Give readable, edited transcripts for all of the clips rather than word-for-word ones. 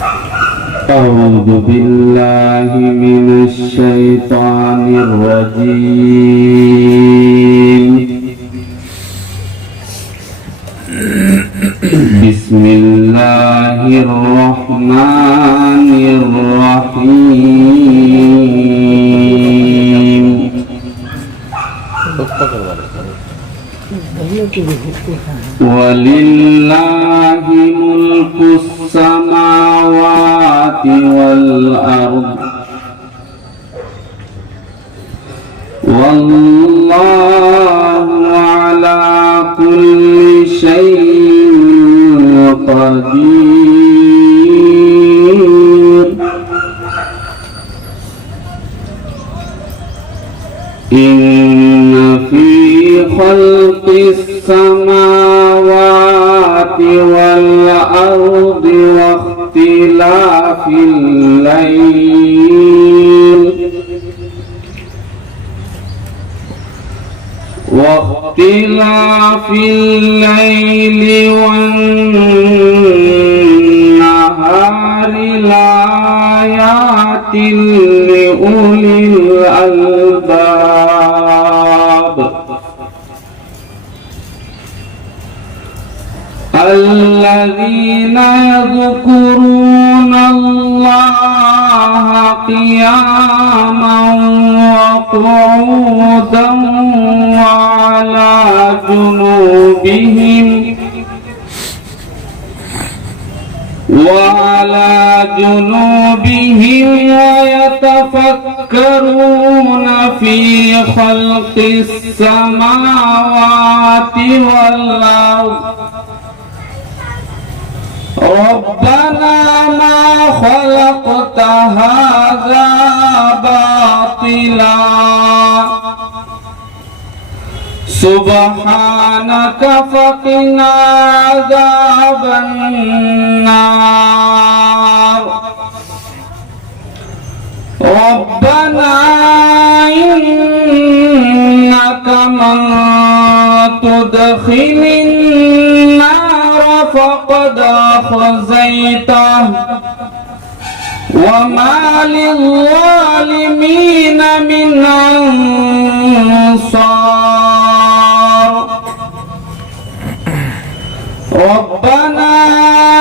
أعوذ بالله من الشيطان الرجيم. بسم الله الرحمن الرحيم. ولله ملك السماوات والأرض والله على كل شيء قدير. إن في خلق السماوات والأرض واختلاف الليل والنهار لآيات لأولي الألباب الذين يذكرون الله قياما وقعودا وعلى جنوبهم ويتفكرون في خلق السماوات والأرض ربنا ما خلقت هذا باطلا سبحانك فقنا عذاب النار. ربنا إنك من تدخل النار فقد أخزيته وما للظالمين من أنصار. ربنا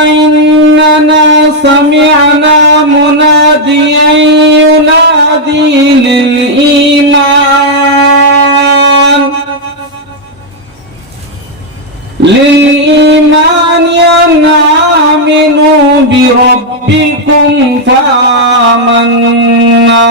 إننا سمعنا مناديا ينادي للإيمان أن آمنوا بربكم فآمنا.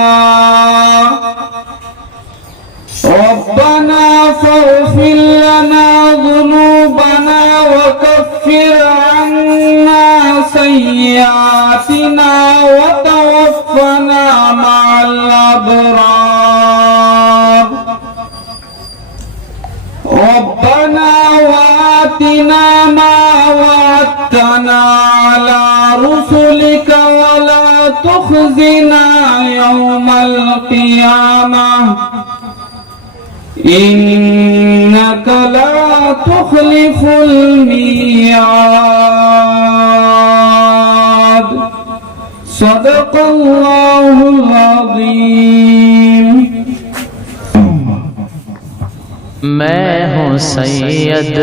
ربنا فاغفر لنا ذنوبنا وكفر عنا سيئاتنا وتوفنا مع الأبرار. ربنا وآتنا ما وعدتنا على رسلك ولا تخزنا يوم القيامة إنك لا تخلف الميعاد. صدق الله العظيم. मैं हूँ सैयद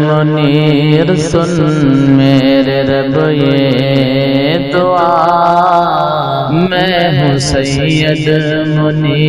मुनीर सुन मेरे रब ये दुआ। मैं हूँ सैयद मुनीर